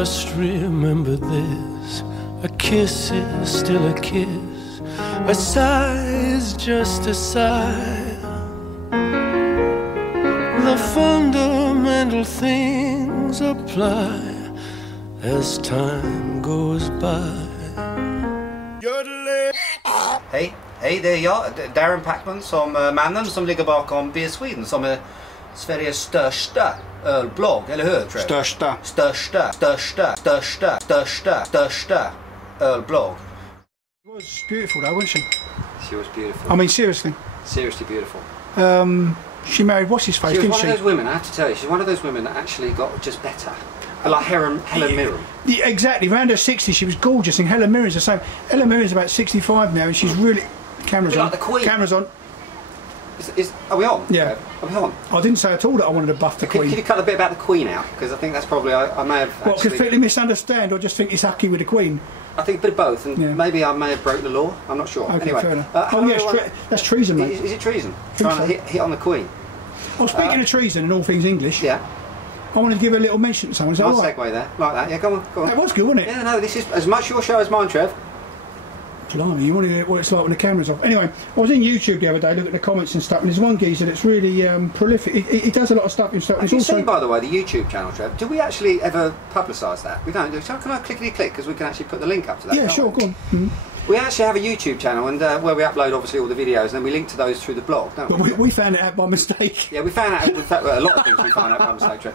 must remember this. A kiss is still a kiss. A sigh is just a sigh. The fundamental things apply as time goes by. Hej, det är jag, Darren Packman, som mannen som ligger bakom BeerSweden, som är Sveriges största ölblogg, eller hur? Största ölblogg. She was beautiful though, wasn't she? She was beautiful. I mean, seriously. Seriously beautiful. She married what's his face, didn't she? She's one of those women, I have to tell you, she's one of those women that actually got just better. Like Helen Mirren. Yeah, exactly. Around her 60s, she was gorgeous, and Helen Mirren's the same. Helen Mirren's about 65 now, and she's really... Cameras on. Like the Queen. Cameras on. Are we on? Yeah. Are we on? I didn't say at all that I wanted to buff the Queen. Could you cut a bit about the Queen out? Because I think that's probably, I may have What, completely misunderstand, or just think it's hacky with the Queen? I think a bit of both, and maybe I may have broke the law, I'm not sure. Okay, anyway, fair enough. Oh yes, that's treason, mate. Is it treason? Trying to hit on the Queen? Well, speaking of treason and all things English, yeah, I wanted to give a little mention to someone. Nice segue there, like that. Yeah, go on, go on. That was good, wasn't it? Yeah, no, this is as much your show as mine, Trev. Blimey, you want to hear what it's like when the camera's off. Anyway, I was in YouTube the other day looking at the comments and stuff, and there's one geezer that's really prolific. He does a lot of stuff himself. Have you seen, by the way, the YouTube channel, Trev? Do we actually ever publicise that? We don't. So can I clickety-click, because we can actually put the link up to that? Yeah, sure, go on. Mm-hmm. We actually have a YouTube channel, and where we upload obviously all the videos, and then we link to those through the blog, don't we? But we found it out by mistake. Yeah, we found out. In fact, a lot of things we found out by mistake, Trev.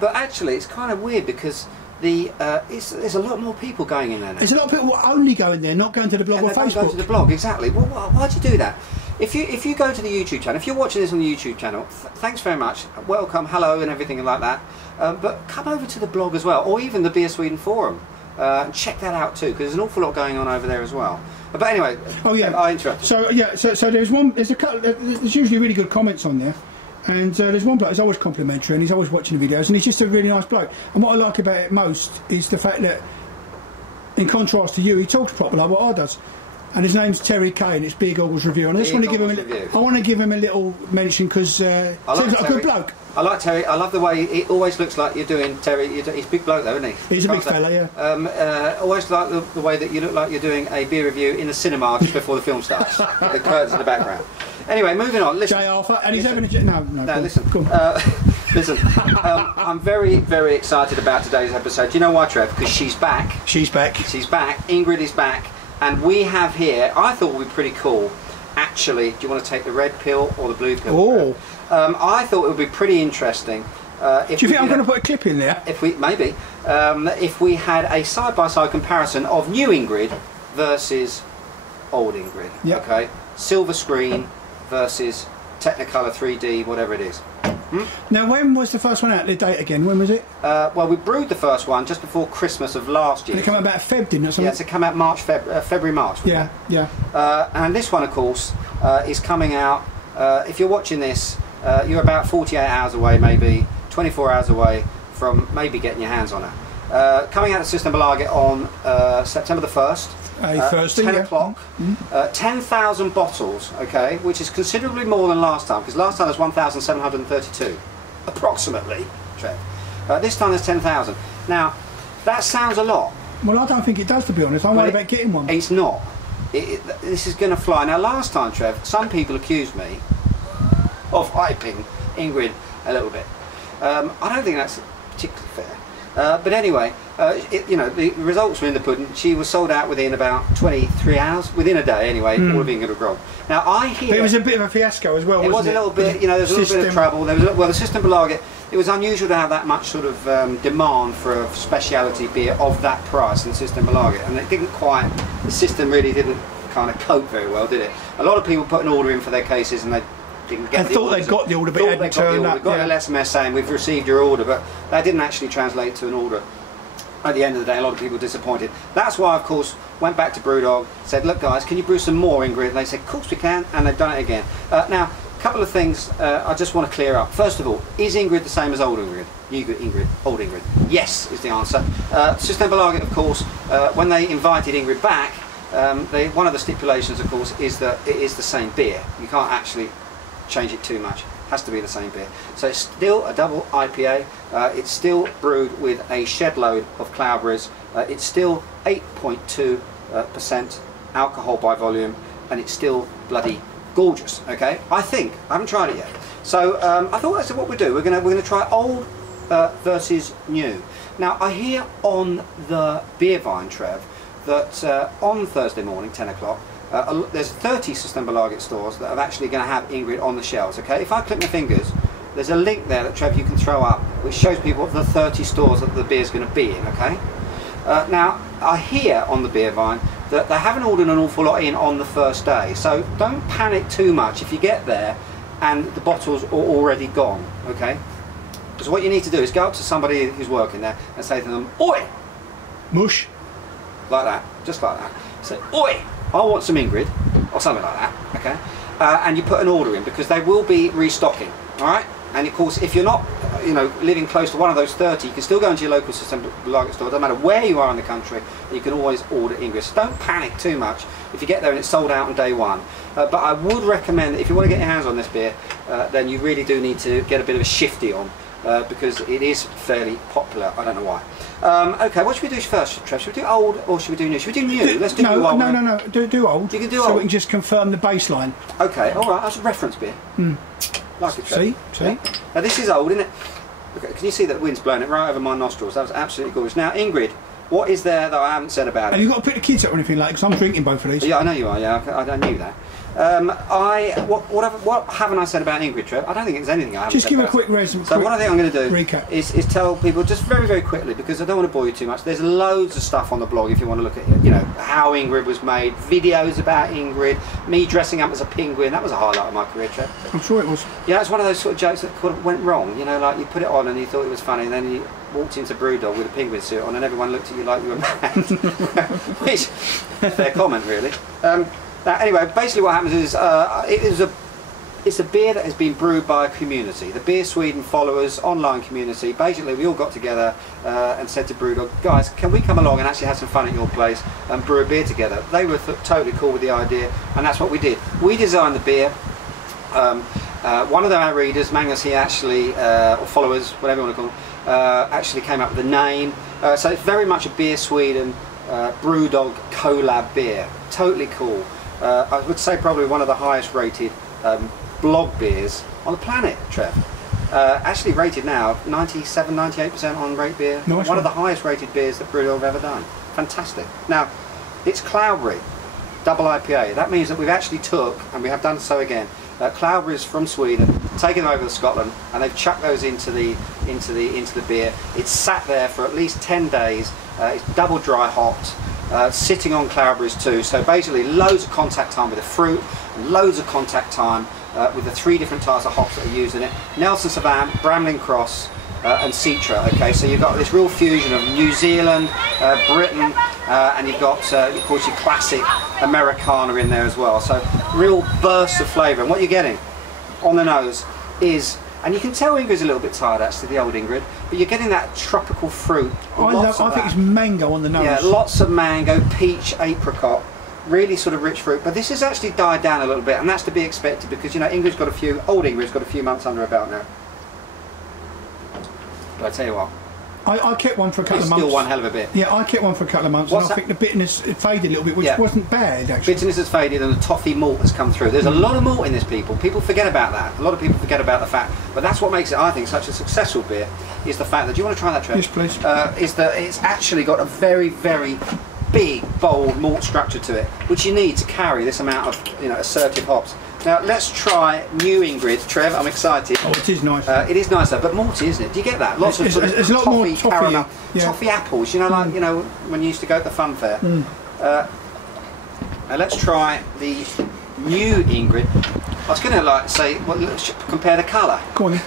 But actually, it's kind of weird because there's a lot more people going in there now. There's a lot of people only going there, not going to the blog or Facebook. Go to the blog, exactly. Well, why'd you do that? If you go to the YouTube channel, if you're watching this on the YouTube channel, thanks very much, welcome, hello, and everything like that. But come over to the blog as well, or even the BeerSweden forum. Check that out too, because there's an awful lot going on over there as well. But anyway, oh yeah, I interrupted. So yeah, so there's a couple. There's usually really good comments on there. And there's one bloke who's always complimentary, and he's always watching the videos, and he's just a really nice bloke. And what I like about it most is the fact that, in contrast to you, he talks proper like what I does. And his name's Terry Kay, and it's Beer Goggles Review. And I just want to give him a little mention because seems like a good bloke. I like Terry. I love the way it always looks like you're doing Terry. He's a big bloke though, isn't he? He's a big fella, yeah. Always like the way that you look like you're doing a beer review in the cinema just before the film starts. The curtains in the background. Anyway, moving on. Listen, J. Arthur, and he's having a no. Listen, listen. I'm very, very excited about today's episode. Do you know why, Trev? Because she's back. She's back. She's back. Ingrid is back, and we have here. I thought would be pretty cool. Actually, do you want to take the red pill or the blue pill? Oh. I thought it would be pretty interesting. Do you think I'm going to put a clip in there? If we if we had a side-by-side comparison of new Ingrid versus old Ingrid. Yep. Okay. Silver screen versus Technicolor 3D, whatever it is. Now, when was the first one out? The date again? When was it? Well, we brewed the first one just before Christmas of last year. Did it come out about Feb, didn't it? Yeah, it came out February, March. Yeah, yeah. And this one, of course, is coming out. If you're watching this, you're about 48 hours away, maybe 24 hours away from maybe getting your hands on it. Coming out of System Belaget on September the 1st. Thursday, 10 o'clock. 10,000 bottles, okay, which is considerably more than last time, because last time was 1,732, approximately, Trev. This time there's 10,000. Now, that sounds a lot. Well, I don't think it does, to be honest. I'm worried about getting one. It's not. This is going to fly. Now, last time, Trev, some people accused me of hyping Ingrid a little bit. I don't think that's particularly fair. But anyway, you know, the results were in the pudding. She was sold out within about 23 hours, within a day anyway, all of Ingrid had gone. Now I hear... But it was a bit of a fiasco as well, wasn't it? It was a little bit, you know, there was a little bit of trouble. There was, well, the System Belaget, it was unusual to have that much sort of demand for a speciality beer of that price in System Belaget, and it didn't quite, the system really didn't kind of cope very well, did it? A lot of people put an order in for their cases and they didn't get the order. Thought they'd got the order, but it hadn't turned up. They got an SMS saying we've received your order, but that didn't actually translate to an order. At the end of the day, a lot of people were disappointed. That's why, of course, went back to BrewDog, said, look guys, can you brew some more Ingrid? And they said, of course we can, and they've done it again. Now, a couple of things I just want to clear up. First of all, is Ingrid the same as old Ingrid? Old Ingrid. Yes, is the answer. System Belaget, of course, when they invited Ingrid back, one of the stipulations, of course, is that it is the same beer. You can't actually change it too much. Has to be the same beer. So it's still a double IPA. It's still brewed with a shed load of cloudberries. It's still 8.2% alcohol by volume, and it's still bloody gorgeous. Okay, I think I haven't tried it yet. So I thought that's what we do. We're gonna try old versus new. Now I hear on the Beer Vine, Trev, that on Thursday morning, 10 o'clock. There's 30 Systembolaget stores that are actually going to have Ingrid on the shelves. Okay, if I click my fingers, there's a link there that Trev you can throw up, which shows people the 30 stores that the beer's going to be in. Okay. Now I hear on the Beer Vine that they haven't ordered an awful lot in on the first day, so don't panic too much if you get there and the bottles are already gone. Okay. So what you need to do is go up to somebody who's working there and say to them, "Oi, mush," like that, just like that. Say, "Oi, I want some Ingrid," or something like that, okay? And you put an order in, because they will be restocking, all right? And of course, if you're not, you know, living close to one of those 30, you can still go into your local Systembolaget store. It doesn't matter where you are in the country, you can always order Ingrid. So don't panic too much if you get there and it's sold out on day one. But I would recommend that if you want to get your hands on this beer, then you really do need to get a bit of a shifty on, because it is fairly popular. I don't know why. Okay, what should we do first, Trev? Should we do old or should we do new? Should we do new? Let's do new old. No. Do old. You can do so old. we can just confirm the baseline. Okay, all right. That's a reference beer. Like it, Trev. See? Yeah. Now this is old, isn't it? Okay, can you see that the wind's blowing it right over my nostrils? That was absolutely gorgeous. Now, Ingrid, what is there that I haven't said about it? And you've got to pick the kids up or anything like, because I'm drinking both of these. Yeah, I know you are. Yeah, I knew that. What haven't I said about Ingrid, Trev? I don't think there's anything I haven't just said give about a quick resume. So what I think I'm going to do recap is tell people just very, very quickly, because I don't want to bore you too much. There's loads of stuff on the blog if you want to look at, you know, how Ingrid was made, videos about Ingrid, me dressing up as a penguin. That was a highlight of my career, Trev. I'm sure it was. Yeah, it's one of those sort of jokes that kind of went wrong. You know, like you put it on and you thought it was funny, and then you walked into BrewDog with a penguin suit on, and everyone looked at you like you were mad. Which, fair comment, really. Now, anyway, basically what happens is it's a beer that has been brewed by a community, the Beer Sweden followers online community. Basically, we all got together and said to BrewDog, guys, can we come along and actually have some fun at your place and brew a beer together? They were totally cool with the idea, and that's what we did. We designed the beer. One of our readers, Magnus, he actually, or followers, whatever you want to call them, actually came up with the name. So it's very much a Beer Sweden BrewDog collab beer. Totally cool. I would say probably one of the highest rated blog beers on the planet, Trev. Actually rated now 97-98% on Rate Beer. Nice One of the highest rated beers that BrewDog have ever done. Fantastic. Now, it's Cloudberry Double IPA. That means that we've actually took, and we have done so again, Cloudberries from Sweden, taken them over to Scotland, and they've chucked those into the beer. It's sat there for at least 10 days. It's double dry hopped. Sitting on cloudberries too, so basically loads of contact time with the fruit, and loads of contact time with the 3 different types of hops that are used in it: Nelson Sauvin, Bramlin Cross, and Citra. Okay, so you've got this real fusion of New Zealand, Britain, and you've got of course your classic Americana in there as well. So real bursts of flavour, and what you're getting on the nose is, and you can tell Ingrid's a little bit tired actually, the old Ingrid, but you're getting that tropical fruit. I think it's mango on the nose. Yeah, lots of mango, peach, apricot, really sort of rich fruit. But this has actually died down a little bit, and that's to be expected because, you know, old Ingrid's got a few months under her belt now. But I tell you what, I kept one for a couple of months. Still one hell of a bit. Yeah, I kept one for a couple of months, and I think the bitterness faded a little bit, which wasn't bad actually. Bitterness has faded and the toffee malt has come through. There's a lot of malt in this, people. People forget about that. A lot of people forget about the fact, but that's what makes it, I think, such a successful beer, is the fact that, do you want to try that, Trev? Yes, please. Is that it's actually got a very, very big, bold malt structure to it, which you need to carry this amount of, you know, assertive hops. Now let's try new Ingrid, Trev. I'm excited. Oh, it is nice. It is nice though, but malty, isn't it? Do you get that? Lots of sort of toffee, caramel, toffee apples. You know, like you know when you used to go to the fun fair. Now let's try the new Ingrid. I was going to like say, well, let's compare the colour. Go on then.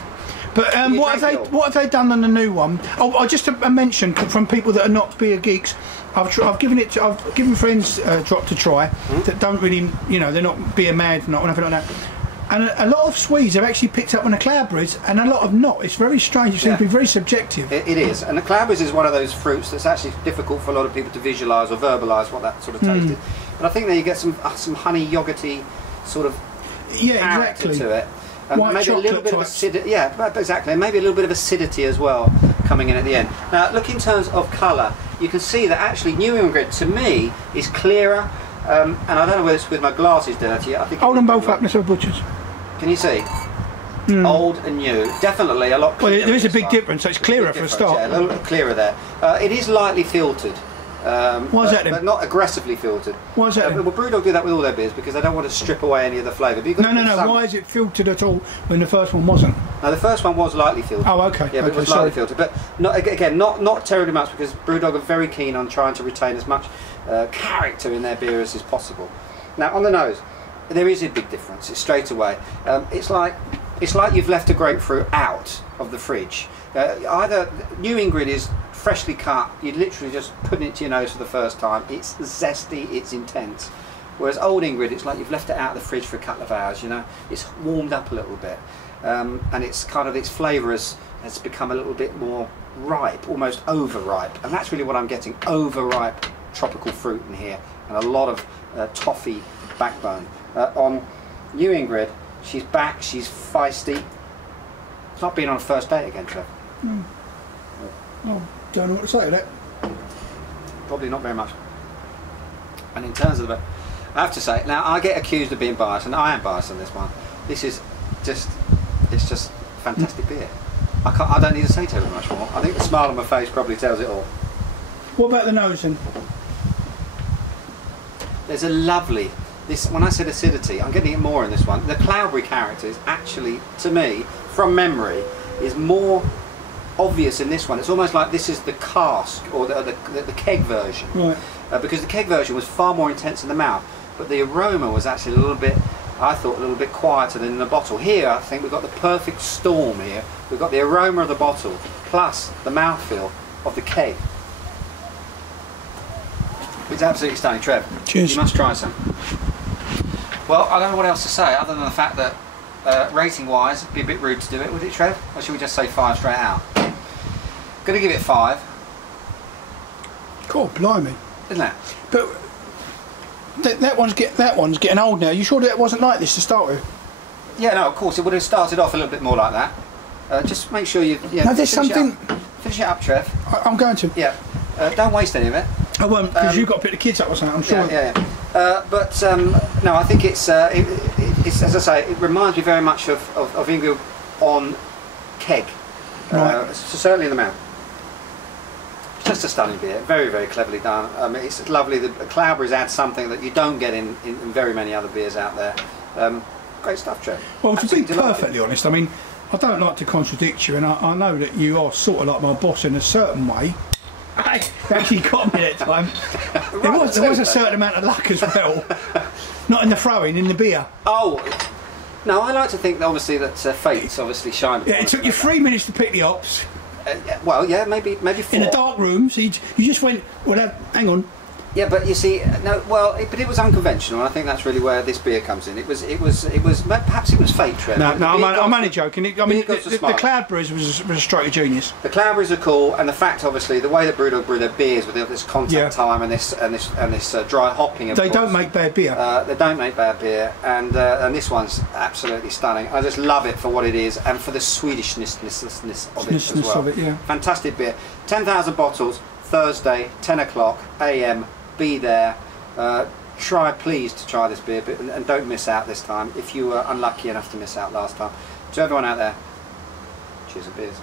But what have they done on the new one? Oh, just a mention from people that are not beer geeks. I've given friends Drop to try that don't really, you know, they're not beer mad or nothing like that. And a lot of Swedes have actually picked up on the Cloudberries, and a lot have not. It's very strange. It seems to be very subjective. It is, and the Cloudberries is one of those fruits that's actually difficult for a lot of people to visualise or verbalise what that sort of taste is. But I think that you get some honey yogurty sort of character to it. White maybe a little bit of acidity. Yeah, exactly. And maybe a little bit of acidity as well coming in at the end. Now, look in terms of colour, you can see that actually New Ingrid to me is clearer. And I don't know whether it's with my glasses dirty. I think hold them both up, let's have a butcher's. Can you see? Old and new, definitely a lot clearer. Well, there is a big difference, so it's clearer for a start. Yeah, a little clearer there. It is lightly filtered. Why is that then? But not aggressively filtered. Why is that then? Well, BrewDog do that with all their beers because they don't want to strip away any of the flavour. No. Why is it filtered at all when the first one wasn't? No, the first one was lightly filtered. Oh, okay. Yeah, but it was lightly filtered. But not terribly much because BrewDog are very keen on trying to retain as much character in their beer as is possible. Now, on the nose, there is a big difference. It's straight away. It's like you've left a grapefruit out of the fridge. Either New Ingrid is freshly cut, you'd literally just put it to your nose for the first time. It's zesty, it's intense. Whereas Old Ingrid, it's like you've left it out of the fridge for a couple of hours, you know. It's warmed up a little bit. And it's kind of, its flavour has become a little bit more ripe, almost overripe. And that's really what I'm getting, overripe tropical fruit in here. And a lot of toffee backbone. On New Ingrid, she's back, she's feisty. It's not being on a first date again, Trev. Oh, don't know what to say to that. Probably not very much. And in terms of the, I have to say, now I get accused of being biased, and I am biased on this one. This is just, it's just fantastic beer. I don't need to say terribly much more. I think the smile on my face probably tells it all. What about the nose then? There's a lovely, when I said acidity, I'm getting it more in this one. The Cloudberry character is actually, to me, from memory, is more obvious in this one. It's almost like this is the cask or the keg version, right? Because the keg version was far more intense in the mouth, but the aroma was actually a little bit, I thought, a little bit quieter than in the bottle. Here, I think we've got the perfect storm here. We've got the aroma of the bottle plus the mouthfeel of the keg. It's absolutely stunning, Trev. Cheers. You must try some. Well, I don't know what else to say other than the fact that rating-wise, it'd be a bit rude to do it, would it, Trev? Or should we just say 5 straight out? Gonna give it 5. Cool, blimey. Isn't it? But that one's getting old now. You sure that wasn't like this to start with? Yeah, no, of course it would have started off a little bit more like that. Just make sure you. Yeah, no, there's something. Finish it up, Trev. I'm going to. Yeah. Don't waste any of it. I won't, because you've got to pick the kids up or something. I'm sure. Yeah. No, I think it's as I say, it reminds me very much of Ingrid on keg. Right. Certainly in the mouth. It's just a stunning beer, very, very cleverly done. I mean, it's lovely. The Cloudberries add something that you don't get in very many other beers out there. Great stuff, Trev. Well, to be perfectly honest, I mean, I don't like to contradict you, and I know that you are sort of like my boss in a certain way. Hey, actually got me that time. Right, there was a certain amount of luck as well. Not in the throwing, in the beer. Oh, no, I like to think, obviously, that fate's obviously shined. Yeah, it took you 3 minutes to pick the hops. Well, yeah, maybe 4. In a dark room, so you just went, well, hang on. Yeah, but you see, no, well, but it was unconventional, and I think that's really where this beer comes in. It was perhaps it was fate, Trevor. No, I'm only joking. I mean, the Cloudberries was a stroke of genius. The Cloudberries are cool, and the fact, obviously, the way that BrewDog brew their beers with this contact time and this dry hopping. They don't make bad beer. They don't make bad beer, and this one's absolutely stunning. I just love it for what it is, and for the Swedishness of it as well. Of it, yeah. Fantastic beer. 10,000 bottles. Thursday, 10 o'clock AM. Be there. Please to try this beer, and don't miss out this time if you were unlucky enough to miss out last time. To everyone out there, cheers and beers.